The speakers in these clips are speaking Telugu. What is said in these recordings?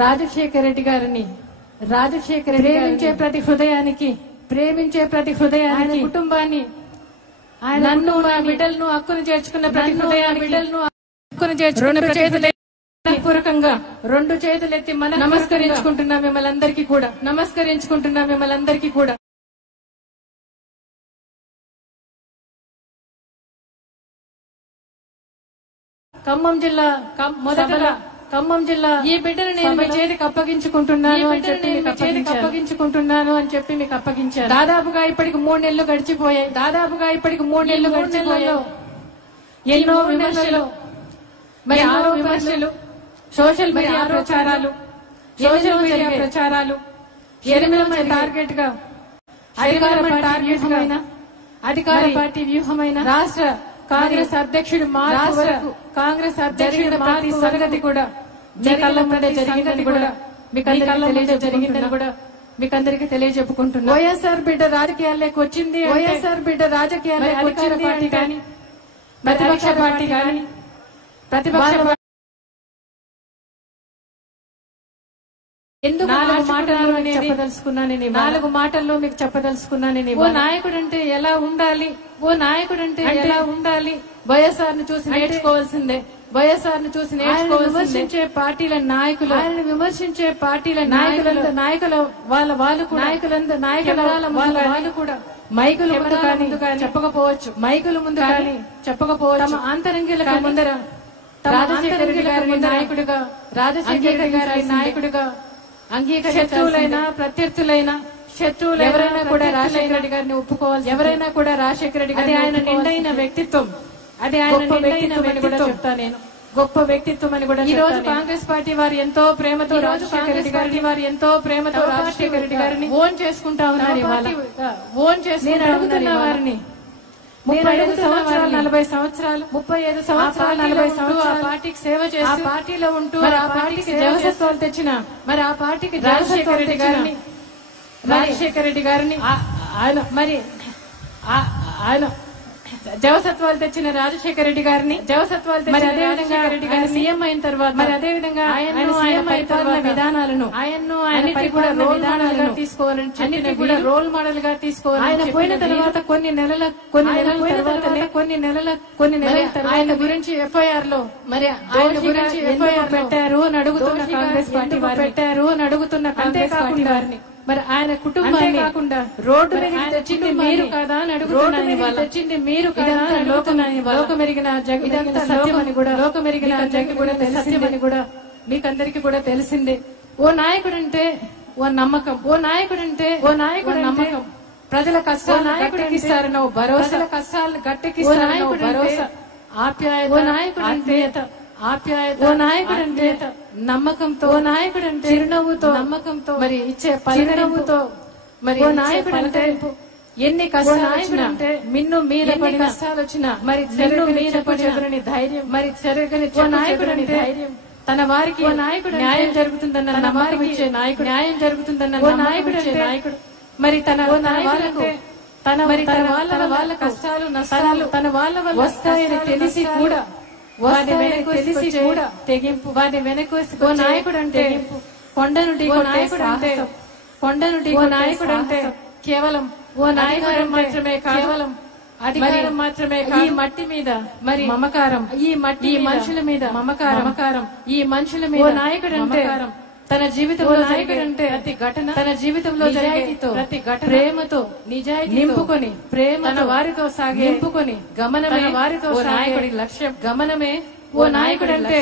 రాజశేఖర రెడ్డి గారిని ప్రేమించే ప్రతి హృదయానికి కుటుంబాన్ని నన్ను నా బిడ్డలను హక్కును చేర్చుకున్న ప్రతి హక్కును చేర్చుకున్న పూర్వకంగా రెండు చేతులెత్తి మనం నమస్కరించుకుంటున్నా మిమ్మల్ని అందరికీ కూడా ఖమ్మం జిల్లా ఈ బిడ్డను నేను మీ చేతికి అప్పగించుకుంటున్నాను అని చెప్పి మీకు అప్పగించాను. దాదాపుగా ఇప్పటికి 3 నెలలు గడిచిపోయాయి. ఎన్నో విమర్శలు, మరి ఆరోపణలు, సోషల్ మీడియా ప్రచారాలు, టార్గెట్ గా అధికార పార్టీ వ్యూహమైన రాష్ట్ర కాంగ్రెస్ అధ్యక్షుడు కాంగ్రెస్ అధ్యక్షుడు సంగతి కూడా మీ కళ్ళ ముందే జరిగిందని కూడా మీకు అందరికీ తెలియజెప్పుకుంటున్నా. వైఎస్ఆర్ బిడ్డ రాజకీయాల్లోకి వచ్చింది పార్టీ కానీ ప్రతిపక్ష పార్టీ కానీ ఎందుకు 4 మాటల్లో మీకు చెప్పదలుచుకున్నాను. ఓ నాయకుడు అంటే ఎలా ఉండాలి, వైఎస్ఆర్ ను చూసి నేర్చుకోవాల్సిందే. విమర్శించే పార్టీల నాయకులు, నాయకుల వాళ్ళు కూడా మైకుల ముందు కానీ చెప్పకపోవచ్చు, తమ ఆంతరంగిలకు ముందర రాజశేఖర రెడ్డి గారి నాయకుడిగా అంగీకరించాల్సిన ప్రత్యర్థులైన శత్రువులు ఎవరైనా కూడా రాజశేఖర రెడ్డి గారిని ఒప్పుకోవాలి. అది ఆయన నిండైన వ్యక్తిత్వం, గొప్ప వ్యక్తిత్వం అని కూడా. ఈ రోజు కాంగ్రెస్ పార్టీ వారు ఎంతో ప్రేమతో రాజశేఖర రెడ్డి గారిని ఓన్ చేసుకుంటా ఉన్నారు. నేను అడుగుతున్న వారిని 35 సంవత్సరాలు ఆ పార్టీకి సేవ చేసి ఆ పార్టీలో ఉంటూ ఆ పార్టీకి జవసత్వాలు తెచ్చిన రాజశేఖర రెడ్డి గారిని ఆయన జవసత్వాలు తెచ్చిన రాజశేఖర రెడ్డి గారిని సీఎం అయిన తర్వాత అదేవిధంగా ఆయన పరిపాలన విధానాలను రోల్ మోడల్ గా తీసుకోవాలని ఆయన పోయిన తర్వాత కొన్ని నెలల ఆయన గురించి ఎఫ్ఐఆర్ లో పెట్టారు అని అడుగుతున్న కాంగ్రెస్ పార్టీ వారిని మరి ఆయన కుటుంబాన్ని కాకుండా రోడ్డు మీద తెచ్చింది మీరు కదా అని అడుగుతున్నాను. లోకమెరిగిన సత్యమని కూడా మీకందరికీ కూడా తెలిసిందే. ఓ నాయకుడంటే ఓ నమ్మకం, ప్రజల కష్టాలు గట్టెక్కిస్తారన్న భరోసా, భరోసా, నాయకుడంటే నమ్మకంతో, చిరునవ్వుతో, నమ్మకంతో, మరి ఇచ్చే చిరునవ్వుతో, మరి నాయకుడంటే ఎన్ని కష్టాలు మిన్ను మీద కష్టాలు వచ్చినా మరి చెరుగని ధైర్యం, నాయకుడంటే ధైర్యం, తన వారికి న్యాయం జరుగుతుందన్న నమ్మకం ఇచ్చే నాయకుడు, నాయకుడు మరి తన వాళ్ళ కష్టాలు నష్టాలు తన వాళ్ళ వస్తాయని తెలిసి కూడా తెగింపు, వారి వెనక నాయకుడంటే కొండను నాయకుడంటే కేవలం ఓ నాయకుడు మాత్రమే కేవలం అధికారం మాత్రమే కాదు, ఈ మట్టి మీద మరి మమకారం, ఈ మనుషుల మీద మమకారం, ఈ మనుషుల మీద నాయకుడు అంటే తన జీవితంలో నాయకుడంటే ప్రతి ఘటన, తన జీవితంలో నిజాయితీతో ప్రతి ఘటన ప్రేమతో నిజాయితీ నింపుకొని, ప్రేమ తన వారితో సాగే నింపుకొని గమనమే వారితో నాయకుడి లక్ష్యం. గమనమే ఓ నాయకుడంటే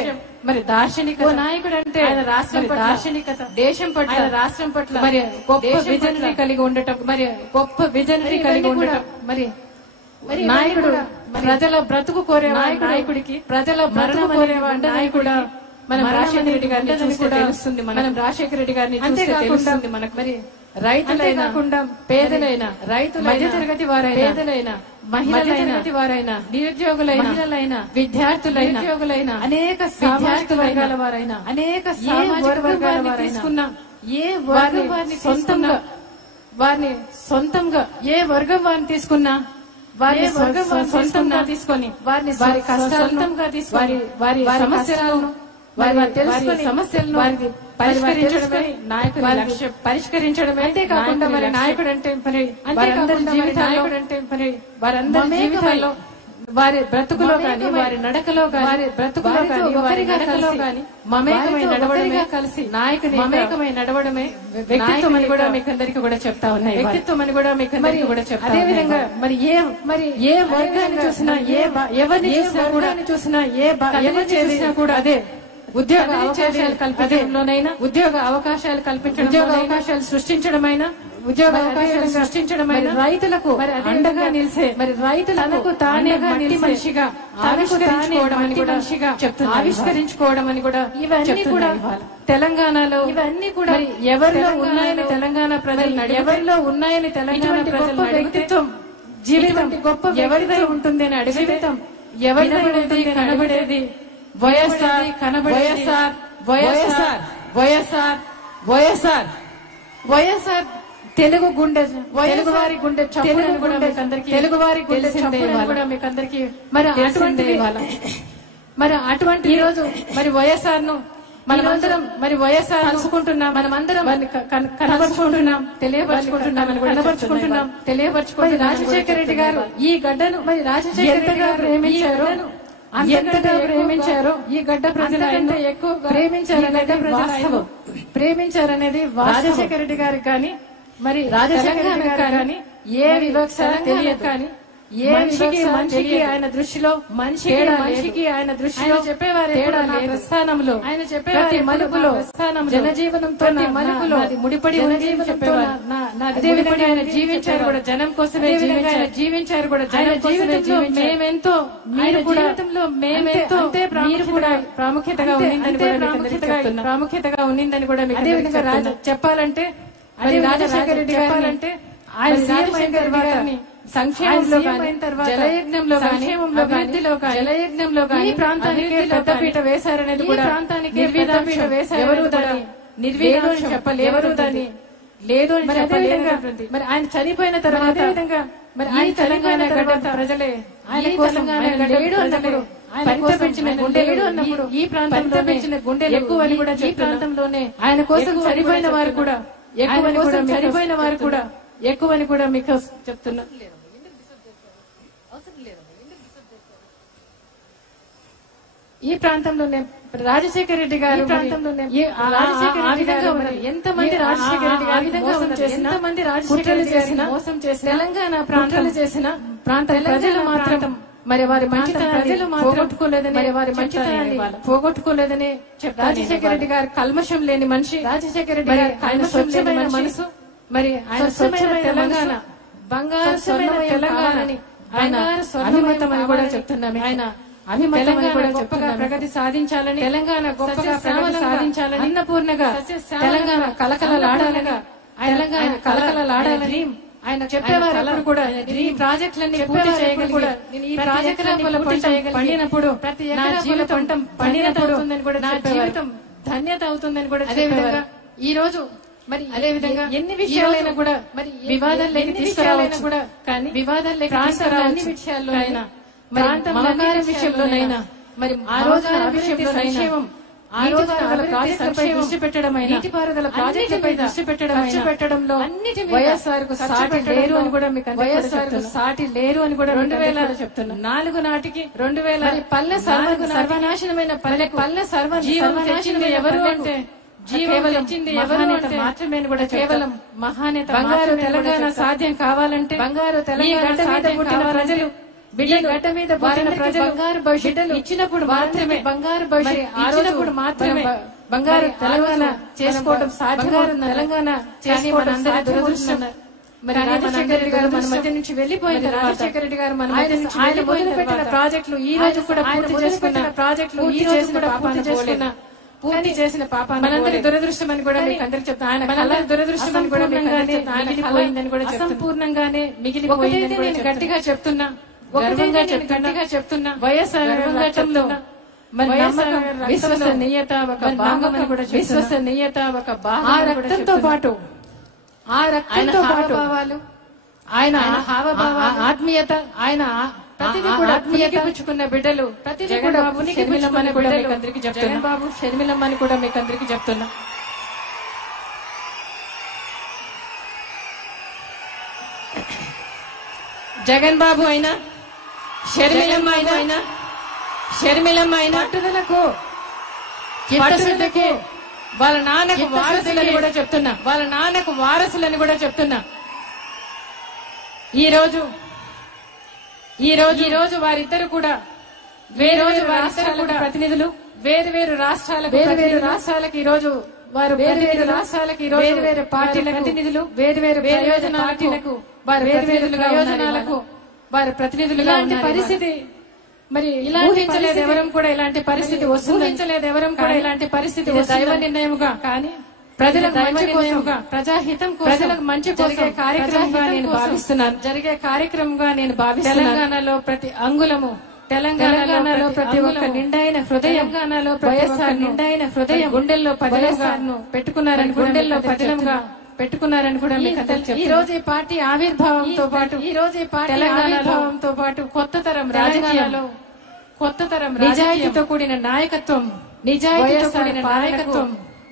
మరి దార్శనిక, ఓ నాయకుడంటే ఆయన రాష్ట్రం దార్శనికత, దేశం పట్ల రాష్ట్రం పట్ల మరి గొప్ప విజనరీ కలిగి ఉండటం, మరి గొప్ప విజనరీ కలిగి ఉండటం. మరి నాయకుడు ప్రజల బ్రతుకు కోరే నాయకుడికి, ప్రజల బ్రతుకు కోరేవాడు నాయకుడు. మనం రాజశేఖర రెడ్డి గారిని చూస్తే తెలుస్తుంది, మనం రాజశేఖర రెడ్డి గారిని చూస్తే తెలుస్తుంది మనకు. మరి రైతులైనా పేదలైనా, రైతులు మధ్యతరగతి వారైనా, పేదలైనా మహిళలైనా వారైనా, నిరుద్యోగులైన మహిళలైన, విద్యార్థులైన ఉద్యోగులైన, అనేక సామాజిక వర్గాల వారైనా, అనేక సామాజిక వర్గాల తీసుకున్న ఏ వారిని సొంతంగా ఏ వర్గం వారిని తీసుకున్నా వారి సొంతంగా తీసుకొని వారి కష్టాలంగా తీసుకొని వారి సమస్యలను వారికి పరిష్కరించడమే నాయకుడి లక్ష్యం. పరిష్కరించడమే. అంతేకాకుండా మరి నాయకుడు అంటే మరి నాయకుడు అంటే మరి వారందరి జీవితాల్లో వారి బ్రతుకులో గాని, వారి నడకలో గాని, వారి బ్రతుకులో గాని, వారి నడకలో గాని మమేకమై నడవడమే, కలిసి నాయకుని మమేకమై నడవడమే వ్యక్తిత్వం అని కూడా మీకు అందరికీ కూడా చెప్తా ఉన్నాయి. వ్యక్తిత్వం అని కూడా మీకు అందరికీ కూడా చెప్తా. అదే విధంగా మరి ఏ వర్గాన్ని చూసినా, ఎవరిని చూసినా, ఎవరిని చూసినా కూడా అదే ఉద్యోగ అవకాశాలు కల్పించడంలోనైనా, ఉద్యోగ అవకాశాలు కల్పించడం, ఉద్యోగ అవకాశాలు సృష్టించడమైనా, ఉద్యోగ అవకాశాలు సృష్టించడమైనా, రైతులకు అండగా నిలిసే, మరి రైతులకు తానేగా మనిషిగా ఆవిష్కరించుకోవడం అని కూడా ఇవన్నీ కూడా తెలంగాణలో ఇవన్నీ కూడా ఎవరిలో ఉన్నాయని తెలంగాణ ప్రజలు, ఎవరిలో ఉన్నాయని తెలంగాణ ప్రజలు వ్యక్తిత్వం, జీవితం గొప్ప ఎవరిదై ఉంటుంది అని అడిగితే ఎవరిదై కనబడేది వైఎస్ఆర్, వైఎస్ఆర్, వైఎస్ఆర్, వైఎస్ఆర్, వైఎస్ఆర్, వైఎస్ఆర్ తెలుగు గుండె, తెలుగు వారి గుండె చప్పుడని కూడా మీకు అందరికీ, తెలుగు వారి గుండె చప్పుడని కూడా మీకు అందరికీ మరి అటువంటి ఈ రోజు మరి వైఎస్ఆర్ ను మనమందరం మరి వైఎస్ఆర్ కలుసుకుంటున్నాం, మనమందరం కనబరుచుకుంటున్నాం, తెలియపరుచుకుంటున్నాం. రాజశేఖర రెడ్డి గారు ఈ గడ్డను మరి రాజశేఖర రెడ్డి గారు ఎంతగా ప్రేమించారో ఈ గడ్డ ప్రజలంటే ఎక్కువ ప్రేమించారనేది రాజశేఖర రెడ్డి గారికి కానీ, మరి రాజశేఖర రెడ్డి గారు కానీ ఏ వివక్ష తెలియదు కానీ, ఏ మనిషికి ఆయన దృష్టిలో మనిషికి ఆయన దృష్టిలో చెప్పేవారు ప్రస్థానంలో, ఆయన చెప్పే ప్రతి మలుపులో జనజీవనంతో మలుపులో ముడిపడి చెప్పేవారు. అదేవిధంగా ఆయన జీవించారు కూడా జనం కోసమే జీవించారు కూడా జనం జీవితంలో మేమెంతో, మీరు కూడా మేమెంతో మీరు కూడా ప్రాముఖ్యతగా ఉన్నిందని కూడా మీకు అదేవిధంగా చెప్పాలంటే, అదే రాజశేఖర రెడ్డి చెప్పాలంటే ఆయన సీఎం అయిన తర్వాత సంక్షేమంలో కానీ, జలయజ్ఞంలో కానీ, అభివృద్ధిలో కానీ, జలయజ్ఞంలో కానీ ఈ ప్రాంతానికి పెద్దపీట వేశారనేది కూడా, ప్రాంతానికి నిర్వీర్యపీట వేశారు. ఎవరు దాన్ని నిర్వీర్యం చెప్పలేరు, దాన్ని లేదు అని చెప్పలేరు. మరి ఆయన చనిపోయిన తర్వాత విధంగా మరి ఆయన తెలంగాణ గడ్డ ప్రజలే ఆయన కోసం లేడు అన్నప్పుడు, ఆయన పెంచిన గుండెలు అన్నప్పుడు ఈ ప్రాంతంలో పెంచిన గుండెలు ఎక్కువ అని కూడా ఈ ప్రాంతంలోనే ఆయన కోసం చనిపోయిన వారు కూడా ఎక్కువని కూడా మీకు చెప్తున్నా. ఈ ప్రాంతంలోనే రాజశేఖర రెడ్డి గారు ప్రాంతంలోనే ఎంతమంది రాజశేఖర రెడ్డి గారి మోసం చేసిన, ఎంతమంది రాజశేఖర చేసిన మోసం చేసిన తెలంగాణ ప్రాంతాలు చేసిన ప్రాంత ప్రజలు మాత్రం మరి వారి మంచితనాన్ని ప్రజలు పోగొట్టుకోలేదని, మరి వారి మంచితనాన్ని పోగొట్టుకోలేదని చెప్పారు. రాజశేఖర రెడ్డి గారు కల్మషం లేని మనిషి, రాజశేఖర రెడ్డి గారు ఆయన స్వచ్ఛమైన మనసు, మరి ఆయన స్వచ్ఛమైన తెలంగాణ, బంగారు స్వర్ణమయ తెలంగాణని ఆయన అభిమతం అని కూడా చెప్తున్నాము. ఆయన తెలంగాణ గొప్పగా ప్రగతి సాధించాలని, తెలంగాణ గొప్పగా ప్రగతి సాధించాలని, అన్నపూర్ణగా తెలంగాణ కలకలలాడాలగా, తెలంగాణ కలకలలాడాలని ఆయన చెప్పేవారు. అప్పుడు కూడా ఈ ప్రాజెక్టులన్నీ పూర్తి చేయగలిగి, ఈ ప్రాజెక్టుల పండినప్పుడు నా జీవితం పండినప్పుడు నా జీవితం ధన్యత అవుతుందని కూడా చెప్పేవారు. ఈ రోజు మరి అదే విధంగా ఎన్ని విషయాలైనా కూడా మరి వివాదాల్లోకి తీసుకురావాలైనా కూడా, కానీ వివాదాల్లోకి అన్ని విషయాల్లోనైనా, ప్రాంతం విషయంలోనైనా, మరి ఆ రోజు విషయంలో సంక్షేమం నీటిపారుదల ప్రాజెక్టులపై దృష్టి పెట్టడమైనా, నీటిపారుదల ప్రాజెక్టులపై దృష్టి పెట్టడంలో వైఎస్ఆర్ కు సాటి లేరు అని కూడా మీకు వైఎస్ఆర్ కు సాటి లేరు అని కూడా 2004 నాటికి 2000 పల్లె సర్వనాశనమైన పల్లె సర్వనాశనం ఎవరు అంటే జీవనం ఇచ్చింది ఎవరు అంటే మాత్రమే కూడా కేవలం మహానేత. బంగారు తెలంగాణ సాధ్యం కావాలంటే బంగారు తెలంగాణ సాధ్యం పుట్టిన ప్రజలు బిడ్డ గడ్డ మీద పుట్టిన ప్రజలు బంగారు భవిష్యత్తు ఇచ్చినప్పుడు మాత్రమే బంగారు భవిష్యత్తు ఇచ్చినప్పుడు మాత్రమే బంగారు తెలంగాణ చేసుకోవడం సాధ్యం. తెలంగాణ చేసి మనందరి దురదృష్టం. మరి రాజశేఖర రెడ్డి గారు మన మధ్య నుంచి వెళ్లిపోయిన రాజశేఖర రెడ్డి గారు మన మధ్య నుంచి ఆయన మొదలుపెట్టిన ప్రాజెక్టులు ఈ రోజు కూడా పూర్తి చేసుకున్న ప్రాజెక్టులు ఈ రోజు కూడా పూర్తి చేసిన పాపాన్ని మనందరి దురదృష్టం అని కూడా మీకు అందరికి చెప్తాను. ఆయన కళ్ళ దురదృష్టం అని కూడా మిగిలిపోయిందని కూడా అసంపూర్ణంగానే మిగిలిపోయిందని నేను గట్టిగా చెప్తున్నా, గట్టిగా చెప్తున్నా. వైఎస్ఆర్ గతంలో విశ్వసనీయత ఒక భాగం అని కూడా విశ్వసనీయత ఒక భాగం. ఆ రక్తంతో పాటు ఆయన హావభావాలు, ఆత్మీయత, ఆయన ప్రతిదీ కూడా పుచ్చుకున్న బిడ్డలు, ప్రతిదీ కూడా షర్మిలమ్మని కూడా మీకు అందరికి చెప్తున్నా. బాబు షర్మిలమ్మని కూడా మీకు అందరికి చెప్తున్నా. జగన్ బాబు అయినా షర్మిలమ్మ అయినా పట్టుదలకు వాళ్ళ నాన్నకు వారసులని కూడా చెప్తున్నా. ఈ రోజు వారిద్దరు కూడా వేరు ప్రతినిధులు, వేరు రాష్ట్రాలకు ఈ రోజు వారు వేరు పార్టీల ప్రతినిధులు, వేరు పార్టీలకు వారు ప్రయోజనాలకు వారు ప్రతినిధులుగా ఉన్న పరిస్థితి మరి ఊహించలేదు ఎవరం కూడా ఇలాంటి పరిస్థితి ఇలాంటి పరిస్థితి దైవ నిర్ణయముగా, కానీ ప్రజల మంచి కోసంగా, ప్రజాహితం కోసం, ప్రజలకు మంచి జరిగే కార్యక్రమంగా నేను భావిస్తున్నాను. తెలంగాణలో ప్రతి అంగుళము, తెలంగాణలో ప్రతి ఒక్క నిండైన హృదయం, వైఎస్ఆర్ నిండైన హృదయం గుండెల్లో పదిలంగాను పెట్టుకున్నారని కూడా ఈ రోజు ఈ పార్టీ ఆవిర్భావంతో పాటు కొత్త తరం రాజకీయాల్లో నిజాయితీతో కూడిన నాయకత్వం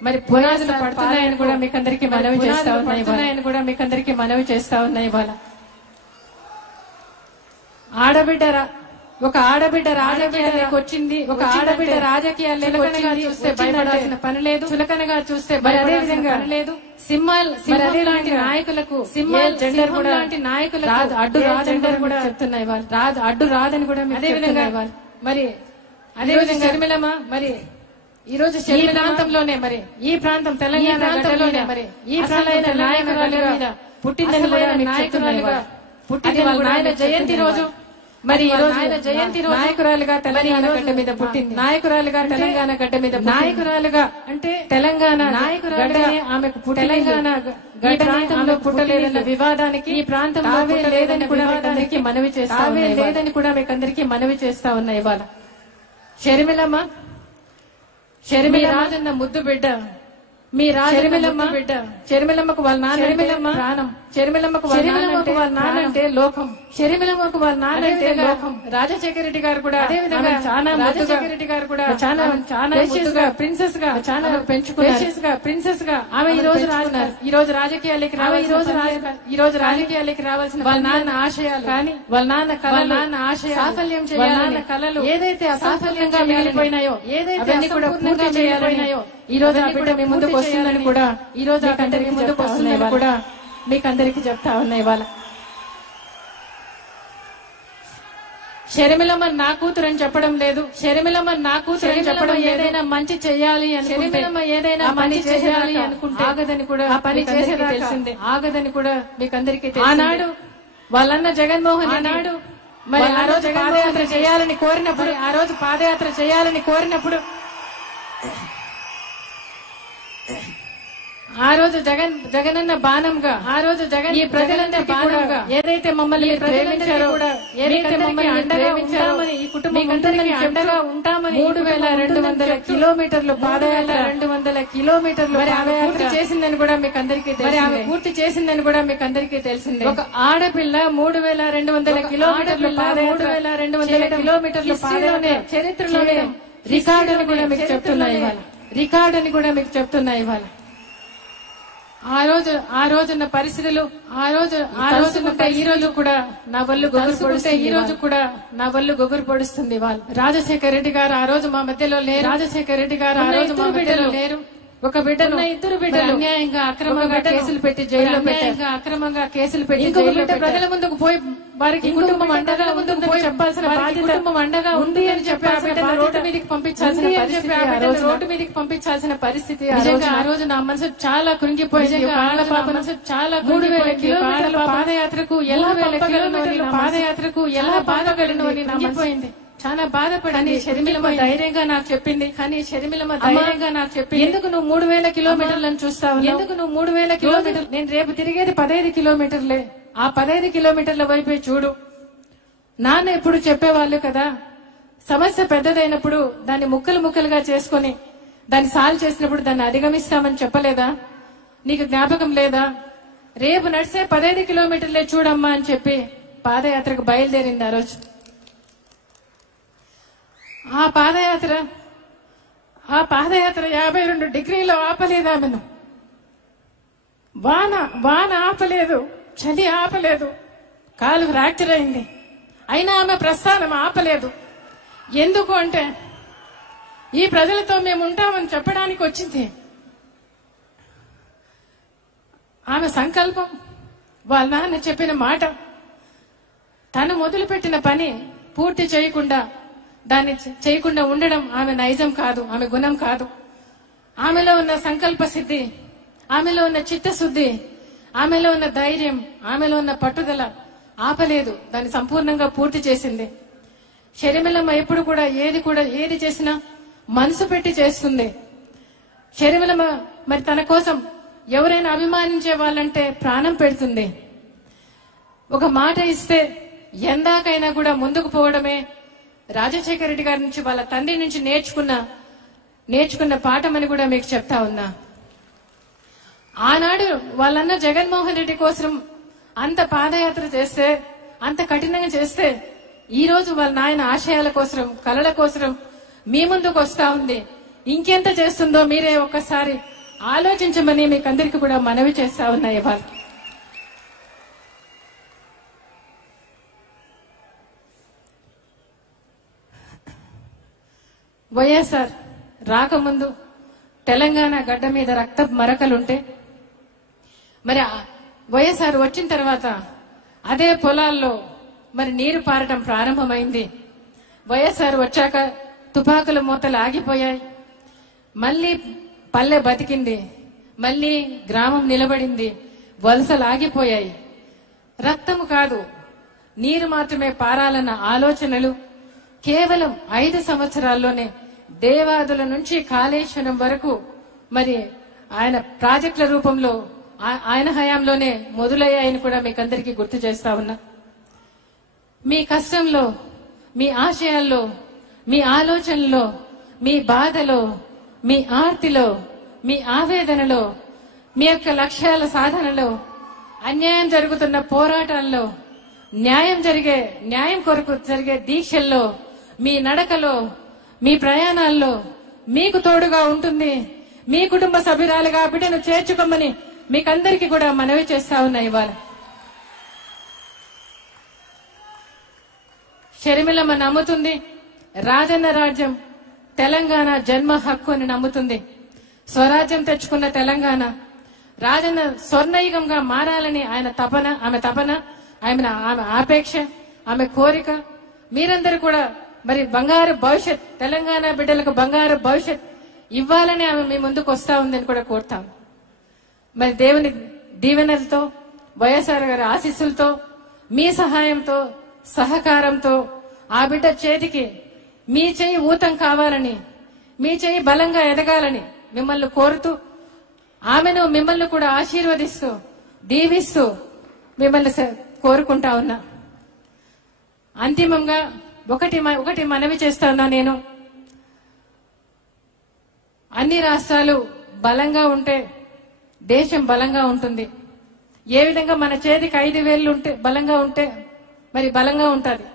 మరి పునాదులు పడుతున్నాయని కూడా మీకు అందరికీ మనవి చేస్తా ఉన్నాయి. ఇవాళ ఒక ఆడబిడ్డ రాజకీయాల్లోకి వచ్చింది. చూస్తే భయపడాల్సిన పని లేదు, చులకనగా చూస్తే అదే విధంగా పని లేదు. సింహల్ లాంటి నాయకులకు జెండర్ కూడా అడ్డు రాదని కూడా చెప్తున్నాయి వాళ్ళు. అడ్డు రాదని కూడా అదే విధంగా మరి అదే విధంగా షర్మిలమ్మ మరి ఈ రోజు ఈ ప్రాంతంలోనే మరి ఈ ప్రాంతం తెలంగాణ గడ్డలోనే మరి ఈ ప్రాంతమైన నాయకురాల మీద పుట్టిందని కూడా పుట్టింది వాళ్ళ నాయన జయంతి రోజు. మరి ఈ రోజు ఆయన జయంతి రోజు నాయకురాలుగా తెలంగాణ గడ్డ మీద పుట్టింది. నాయకురాలుగా అంటే తెలంగాణ నాయకురాలుగా ఆమెకు తెలంగాణ ప్రాంతంలో పుట్టలేదన్న వివాదానికి ఈ ప్రాంతంలో లేదని కూడా అందరికీ మనవి చేస్తా ఉన్నాయి. ఇవాళ షర్మిల రాజన్న ముద్దు బిడ్డ, మీ షర్మిలమ్మ బిడ్డ, షర్మిలమ్మకు వాళ్ళ నాన్న ప్రాణం, షర్మిలమ్మకు వాళ్ళ నాన్న అంటే లోకం, షర్మిలమ్మకు వాళ్ళ నాన్న అంటే లోకం. రాజశేఖర రెడ్డి గారు కూడా అదే విధంగా చాలా ప్రిన్సెస్ గా చాలా పెంచుకున్నారు. ప్రిన్సెస్ గా ఆమె ఈ రోజు రాజకీయాలకి రావాల్సిన వాళ్ళ నాన్న ఆశయాలు, కానీ వాళ్ళ నాన్న సాఫల్యం చేయాలన్న కళలు ఏదైతే అసాఫల్యంగా మిగిలిపోయినాయో, ఏదైతే కూడా పూర్తి చేయాలన్నాయో ఈ రోజు ఆ బిడ్డ మీ ముందుకు వస్తుందని కూడా ఈ రోజు అందరికి ముందుకు వస్తుందని కూడా మీకు అందరికి చెప్తా ఉన్నాయి. వాళ్ళ షర్మిలమ్మ నా కూతురు అని చెప్పడం లేదు. షర్మిలమ్మ నా కూతురు అని చెప్పడం ఏదైనా మంచి చేయాలి అని షర్మిలమ్మ ఏదైనా పని చేయాలి అనుకుంటే ఆగదని కూడా ఆ పని చేసేది తెలిసిందే, ఆగదని కూడా మీకు అందరికీ ఆనాడు వాళ్ళన్న జగన్మోహన్ ఆనాడు మరి ఆ రోజు పాదయాత్ర చేయాలని కోరినప్పుడు ఆ రోజు జగనన్న బాణంగా, ఆ రోజు జగన్ ఈ ప్రజలందరి బాణంగా ఏదైతే మమ్మల్ని ప్రేమించారో, ఏదైతే మమ్మల్ని అండగా ఉంటామని, ఈ కుటుంబం అందరికీ అండగా ఉంటామని 3200 కిలోమీటర్లు పాదయాత్ర, 200 కిలోమీటర్లు పూర్తి చేసిందని కూడా మీకు అందరికీ తెలిసిందే. ఒక ఆడపిల్ల 3200 కిలోమీటర్లు పాదయాత్ర, 3200 కిలోమీటర్లు పాదయాత్ర చరిత్రలోనే రికార్డ్ అని కూడా మీకు చెప్తున్నా ఇవాళ ఆ రోజున్న పరిస్థితులు ఆ రోజున్న ఈ రోజు కూడా నా వల్లు గొగురు పొడుస్తుంది వాళ్ళు. రాజశేఖర రెడ్డి గారు ఆ రోజు మా మధ్యలో లేరు. ఒక బిడ్డను ఇద్దరు బిడ్డలు అన్యాయంగా అక్రమంగా కేసులు పెట్టి జైల్లో ప్రజల ముందుకు పోయి వారికి కుటుంబం అండగా ముందుకు చెప్పాల్సిన బాధ్యత కుటుంబం అండగా ఉంది అని చెప్పి రోడ్డు మీదకి పంపించాల్సిన పరిస్థితి ఆ రోజు నా మనసు చాలా కృంగిపోయింది. చాలా 3,000 కిలోమీటర్ల పాదయాత్రకు ఎలా బాధపడినో అని నా మనసు చాలా బాధపడి షర్మిలమ్మ ధైర్యంగా నాకు చెప్పింది. ఎందుకు నువ్వు 3,000 కిలోమీటర్లను చూస్తావు? ఎందుకు నువ్వు 3,000 కిలోమీటర్లు? నేను రేపు తిరిగేది 15 కిలోమీటర్లే. ఆ 15 కిలోమీటర్ల వైపే చూడు. నాన్న ఎప్పుడు చెప్పేవాళ్ళు కదా, సమస్య పెద్దదైనప్పుడు దాన్ని ముక్కలుగా చేసుకుని దాన్ని సాల్వ్ చేసినప్పుడు దాన్ని అధిగమిస్తామని చెప్పలేదా? నీకు జ్ఞాపకం లేదా? రేపు నడిసే 15 కిలోమీటర్లే చూడమ్మా అని చెప్పి పాదయాత్రకు బయలుదేరింది ఆ రోజు. ఆ పాదయాత్ర 52 డిగ్రీలో ఆపలేదు ఆమెను. వాన ఆపలేదు, చలి ఆపలేదు, కాలు ఫ్రాక్చర్ అయింది. అయినా ఆమె ప్రస్థానం ఆపలేదు. ఎందుకు అంటే ఈ ప్రజలతో మేము ఉంటామని చెప్పడానికి వచ్చింది. ఆమె సంకల్పం, వాళ్ళ నాన్న చెప్పిన మాట, తను మొదలుపెట్టిన పని పూర్తి చేయకుండా దాన్ని చేయకుండా ఉండడం ఆమె నైజం కాదు, ఆమె గుణం కాదు. ఆమెలో ఉన్న సంకల్ప సిద్ధి, ఆమెలో ఉన్న చిత్తశుద్ధి, ఆమెలో ఉన్న ధైర్యం, ఆమెలో ఉన్న పట్టుదల ఆపలేదు, దాన్ని సంపూర్ణంగా పూర్తి చేసింది. షర్మిలమ్మ ఎప్పుడు కూడా ఏది చేసినా మనసు పెట్టి చేస్తుంది. షర్మిలమ్మ మరి తన కోసం ఎవరైనా అభిమానించే వాళ్ళంటే ప్రాణం పెడుతుంది. ఒక మాట ఇస్తే ఎందాకైనా కూడా ముందుకు పోవడమే రాజశేఖర రెడ్డి గారి నుంచి, వాళ్ళ తండ్రి నుంచి నేర్చుకున్న పాఠమని కూడా మీకు చెప్తా ఉన్నా. ఆనాడు వాళ్ళన్న జగన్మోహన్ రెడ్డి కోసం అంత పాదయాత్ర చేస్తే, అంత కఠినంగా చేస్తే, ఈ రోజు వాళ్ళ నాయన ఆశయాల కోసం, కలల కోసం మీ ముందుకు వస్తా ఉంది. ఇంకెంత చేస్తుందో మీరే ఒక్కసారి ఆలోచించమని మీకు అందరికీ కూడా మనవి చేస్తా ఉన్నా. ఇవాళ వైఎస్ఆర్ రాకముందు తెలంగాణ గడ్డ మీద రక్త మరకలుంటే, మరి వైఎస్ఆర్ వచ్చిన తర్వాత అదే పొలాల్లో మరి నీరు పారటం ప్రారంభమైంది. వైఎస్ఆర్ వచ్చాక తుపాకుల మూతలు ఆగిపోయాయి. మళ్లీ పల్లె బతికింది, మళ్లీ గ్రామం నిలబడింది, వలసలు ఆగిపోయాయి. రక్తము కాదు, నీరు మాత్రమే పారాలన్న ఆలోచనలు కేవలం 5 సంవత్సరాల్లోనే దేవాదుల నుంచి కాళేశ్వరం వరకు మరి ఆయన ప్రాజెక్టుల రూపంలో ఆయన హయాంలోనే మొదలయ్యాయని కూడా మీకు అందరికీ గుర్తు చేస్తా ఉన్నా. మీ కష్టంలో, మీ ఆశయాల్లో, మీ ఆలోచనలో, మీ బాధలో, మీ ఆర్తిలో, మీ ఆవేదనలో, మీ యొక్క లక్ష్యాల సాధనలో, అన్యాయం జరుగుతున్న పోరాటాల్లో, న్యాయం కొరకు జరిగే దీక్షల్లో, మీ నడకలో, మీ ప్రయాణాల్లో మీకు తోడుగా ఉంటుంది. మీ కుటుంబ సభ్యురాలుగా బిడ్డను చేర్చుకోమని మీకందరికీ కూడా మనవి చేస్తా ఉన్నా. ఇవాళ షర్మిలమ్మ నమ్ముతుంది రాజన్న రాజ్యం, తెలంగాణ జన్మ హక్కు అని నమ్ముతుంది. స్వరాజ్యం తెచ్చుకున్న తెలంగాణ రాజన్న స్వర్ణయుగంగా మారాలని ఆమె తపన, ఆమె ఆపేక్ష, ఆమె కోరిక. మీరందరూ కూడా మరి బంగారు భవిష్యత్, తెలంగాణ బిడ్డలకు బంగారు భవిష్యత్ ఇవ్వాలని ఆమె మీ ముందుకు వస్తా ఉందని కూడా కోరుతాం. మరి దేవుని దీవెనలతో, వైఎస్ఆర్ గారి ఆశీస్సులతో, మీ సహాయంతో, సహకారంతో ఆ బిడ్డ చేతికి మీ చెయ్యి ఊతం కావాలని, మీ చెయ్యి బలంగా ఎదగాలని మిమ్మల్ని కోరుతూ, ఆమెను మిమ్మల్ని కూడా ఆశీర్వదిస్తూ, దీవిస్తూ మిమ్మల్ని కోరుకుంటా ఉన్నా. అంతిమంగా ఒకటి మనవి చేస్తా ఉన్నా. నేను అన్ని రాష్ట్రాలు బలంగా ఉంటే దేశం బలంగా ఉంటుంది. ఏ విధంగా మన చేతికి 5 వేళ్లు ఉంటే బలంగా ఉంటే మరి బలంగా ఉంటుంది.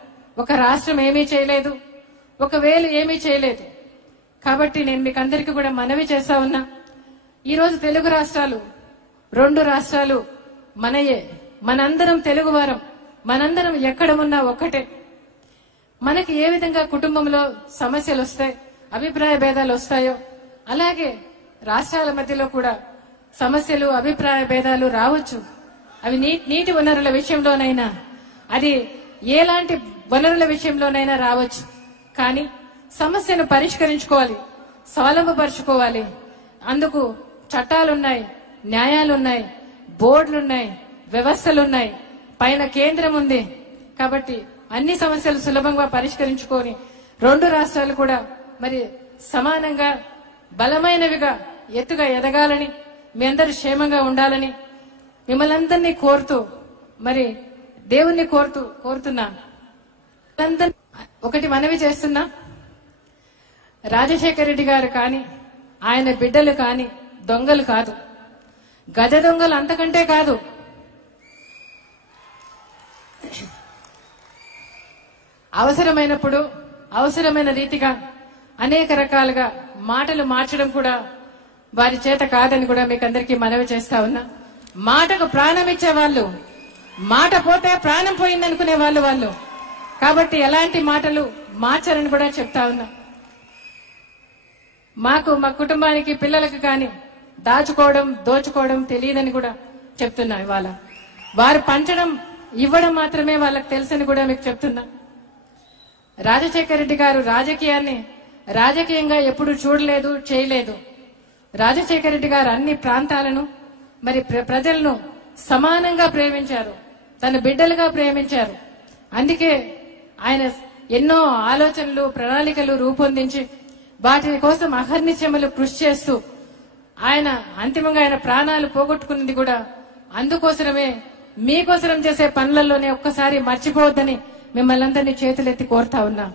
ఒక రాష్ట్రం ఏమీ చేయలేదు, ఒక వేలు ఏమీ చేయలేదు, కాబట్టి నేను మీకు అందరికీ కూడా మనవి చేస్తా ఉన్నా, ఈరోజు తెలుగు రాష్ట్రాలు 2 రాష్ట్రాలు మనయే, మనందరం తెలుగువారం, మనందరం ఎక్కడ ఉన్నా ఒక్కటే. మనకి ఏ విధంగా కుటుంబంలో సమస్యలు వస్తాయి, అభిప్రాయ భేదాలు వస్తాయో, అలాగే రాష్ట్రాల మధ్యలో కూడా సమస్యలు, అభిప్రాయ భేదాలు రావచ్చు. అవి నీటి వనరుల విషయంలోనైనా, అది ఎలాంటి వనరుల విషయంలోనైనా రావచ్చు. కానీ సమస్యను పరిష్కరించుకోవాలి, స్వావలంబపరుచుకోవాలి. అందుకు చట్టాలున్నాయి, న్యాయాలున్నాయి, బోర్డులున్నాయి, వ్యవస్థలున్నాయి, పైన కేంద్రం ఉంది. కాబట్టి అన్ని సమస్యలు సులభంగా పరిష్కరించుకొని 2 రాష్ట్రాలు కూడా మరి సమానంగా బలమైనవిగా ఎత్తుగా ఎదగాలని, మీ అందరూ క్షేమంగా ఉండాలని మిమ్మల్ని అందరినీ కోరుతూ, మరి దేవుణ్ణి కోరుతున్నా. ఒకటి మనవి చేస్తున్నా, రాజశేఖర రెడ్డి గారు కానీ ఆయన బిడ్డలు కానీ దొంగలు కాదు, గజ దొంగలు అంతకంటే కాదు. అవసరమైనప్పుడు అవసరమైన రీతిగా అనేక రకాలుగా మాటలు మార్చడం కూడా వారి చేత కాదని కూడా మీకు అందరికీ మనవి చేస్తా ఉన్నా. మాటకు ప్రాణం ఇచ్చే వాళ్ళు, మాట పోతే ప్రాణం పోయిందనుకునే వాళ్ళు. కాబట్టి ఎలాంటి మాటలు మార్చరని కూడా చెప్తా ఉన్నా. మా కుటుంబానికి, పిల్లలకు కానీ దాచుకోవడం, దోచుకోవడం తెలియదని కూడా చెప్తున్నా. ఇవాళ వారు పంచడం, ఇవ్వడం మాత్రమే వాళ్ళకి తెలుసని కూడా మీకు చెప్తున్నా. రాజశేఖర రెడ్డి గారు రాజకీయంగా ఎప్పుడు చూడలేదు, చేయలేదు. రాజశేఖర రెడ్డి గారు అన్ని ప్రాంతాలను, మరి ప్రజలను సమానంగా ప్రేమించారు, తన బిడ్డలుగా ప్రేమించారు. అందుకే ఆయన ఎన్నో ఆలోచనలు, ప్రణాళికలు రూపొందించి వాటి కోసం అహర్నిశములు కృషి చేస్తూ ఆయన అంతిమంగా ఆయన ప్రాణాలు పోగొట్టుకున్నది కూడా అందుకోసమే. మీకోసరం చేసే పనులలోనే ఒక్కసారి మర్చిపోవద్దని మిమ్మల్ని అందరినీ చేతులెత్తి కోరుతా ఉన్నా.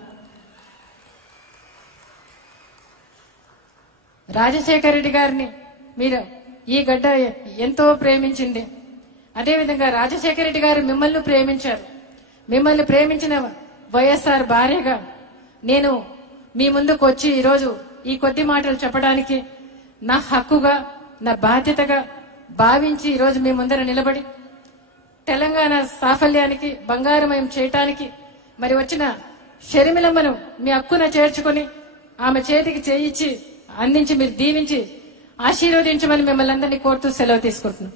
రాజశేఖర రెడ్డి గారిని మీరు ఈ గడ్డ ఎంతో ప్రేమించింది. అదేవిధంగా రాజశేఖర రెడ్డి గారు మిమ్మల్ని ప్రేమించారు. మిమ్మల్ని ప్రేమించిన వైఎస్ఆర్ భార్యగా నేను మీ ముందుకు వచ్చి ఈరోజు ఈ కొద్ది మాటలు చెప్పడానికి నా హక్కుగా, నా బాధ్యతగా భావించి ఈరోజు మీ ముందర నిలబడి తెలంగాణ సాఫల్యానికి, బంగారమయం చేయటానికి మరి వచ్చిన షర్మిలమ్మను మీ హక్కున చేర్చుకుని ఆమె చేతికి చేయించి అందించి మీరు దీవించి ఆశీర్వదించమని మిమ్మల్ని అందరినీ కోరుతూ సెలవు తీసుకుంటున్నాం.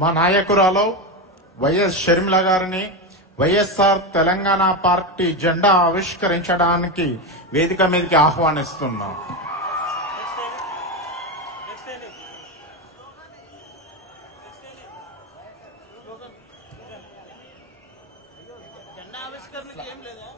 మా నాయకురాలు వైఎస్ షర్మిల గారిని వైఎస్ఆర్ తెలంగాణ పార్టీ జెండా ఆవిష్కరించడానికి వేదిక మీదకి ఆహ్వానిస్తున్నాం. జెండా ఆవిష్కరణకి ఏం లేదా?